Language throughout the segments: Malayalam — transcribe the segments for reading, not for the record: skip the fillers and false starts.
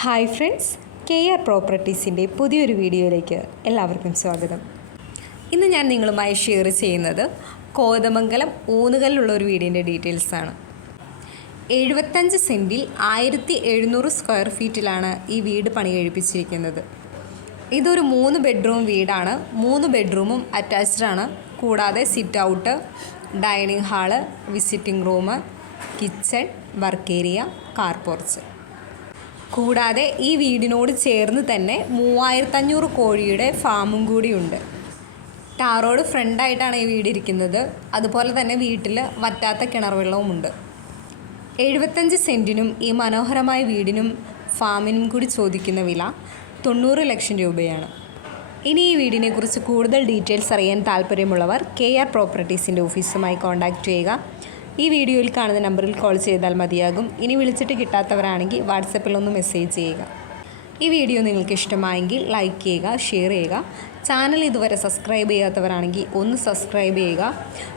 ഹായ് ഫ്രണ്ട്സ്, KR പ്രോപ്പർട്ടീസിൻ്റെ പുതിയൊരു വീഡിയോയിലേക്ക് എല്ലാവർക്കും സ്വാഗതം. ഇന്ന് ഞാൻ നിങ്ങളുമായി ഷെയർ ചെയ്യുന്നത് കോതമംഗലം ഊന്നുകല്ലുള്ള ഒരു വീടിൻ്റെ ഡീറ്റെയിൽസാണ്. 75 സെൻറ്റിൽ 1700 സ്ക്വയർ ഫീറ്റിലാണ് ഈ വീട് പണി കഴിപ്പിച്ചിരിക്കുന്നത്. ഇതൊരു 3 ബെഡ്റൂം വീടാണ്. 3 ബെഡ്റൂമും അറ്റാച്ച്ഡാണ്. കൂടാതെ sit out, dining hall, visiting room, kitchen, work area, car porch. കൂടാതെ ഈ വീടിനോട് ചേർന്ന് തന്നെ 3500 കോഴിയുടെ ഫാമും കൂടിയുണ്ട്. ടാറോഡ് ഫ്രണ്ടായിട്ടാണ് ഈ വീട് ഇരിക്കുന്നത്. അതുപോലെ തന്നെ വീട്ടിൽ വറ്റാത്ത കിണർ വെള്ളവുമുണ്ട്. 75 സെൻറ്റിനും ഈ മനോഹരമായ വീടിനും ഫാമിനും കൂടി ചോദിക്കുന്ന വില 90 ലക്ഷം രൂപയാണ്. ഇനി ഈ വീടിനെക്കുറിച്ച് കൂടുതൽ ഡീറ്റെയിൽസ് അറിയാൻ താല്പര്യമുള്ളവർ KR പ്രോപ്പർട്ടീസിൻ്റെ ഓഫീസുമായി കോൺടാക്റ്റ് ചെയ്യുക. ഈ വീഡിയോയിൽ കാണുന്ന നമ്പറിൽ കോൾ ചെയ്താൽ മതിയാകും. ഇനി വിളിച്ചിട്ട് കിട്ടാത്തവരാണെങ്കിൽ വാട്സപ്പിൽ ഒന്ന് മെസ്സേജ് ചെയ്യുക. ഈ വീഡിയോ നിങ്ങൾക്ക് ഇഷ്ടമായെങ്കിൽ ലൈക്ക് ചെയ്യുക, ഷെയർ ചെയ്യുക. ചാനൽ ഇതുവരെ സബ്സ്ക്രൈബ് ചെയ്യാത്തവരാണെങ്കിൽ ഒന്ന് സബ്സ്ക്രൈബ് ചെയ്യുക.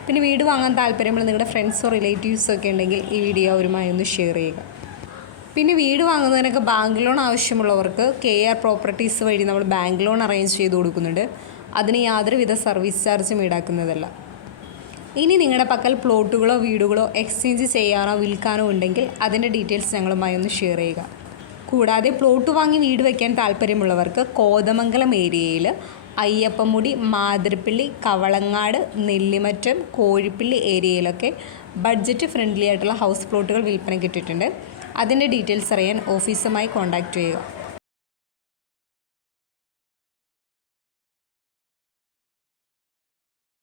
പിന്നെ വീട് വാങ്ങാൻ താല്പര്യമുള്ള നിങ്ങളുടെ ഫ്രണ്ട്സോ റിലേറ്റീവ്സോ ഒക്കെ ഉണ്ടെങ്കിൽ ഈ വീഡിയോ അവരുമായി ഒന്ന് ഷെയർ ചെയ്യുക. പിന്നെ വീട് വാങ്ങുന്നതിനൊക്കെ ബാങ്ക് ലോൺ ആവശ്യമുള്ളവർക്ക് KR പ്രോപ്പർട്ടീസ് വഴി നമ്മൾ ബാങ്ക് ലോൺ അറേഞ്ച് ചെയ്ത് കൊടുക്കുന്നുണ്ട്. അതിന് യാതൊരുവിധ സർവീസ് ചാർജും ഈടാക്കുന്നതല്ല. ഇനി നിങ്ങളുടെ പക്കൽ പ്ലോട്ടുകളോ വീടുകളോ എക്സ്ചേഞ്ച് ചെയ്യാനോ വിൽക്കാനോ ഉണ്ടെങ്കിൽ അതിൻ്റെ ഡീറ്റെയിൽസ് ഞങ്ങളുമായി ഒന്ന് ഷെയർ ചെയ്യുക. കൂടാതെ പ്ലോട്ട് വാങ്ങി വീട് വയ്ക്കാൻ താല്പര്യമുള്ളവർക്ക് കോതമംഗലം ഏരിയയിൽ അയ്യപ്പമുടി, മാതിരപ്പള്ളി, കവളങ്ങാട്, നെല്ലിമറ്റം, കോഴിപ്പള്ളി ഏരിയയിലൊക്കെ ബഡ്ജറ്റ് ഫ്രണ്ട്ലി ആയിട്ടുള്ള ഹൗസ് പ്ലോട്ടുകൾ വിൽപ്പനയ്ക്ക് ഇട്ടിട്ടുണ്ട്. അതിൻ്റെ ഡീറ്റെയിൽസ് അറിയാൻ ഓഫീസുമായി കോൺടാക്റ്റ് ചെയ്യുക.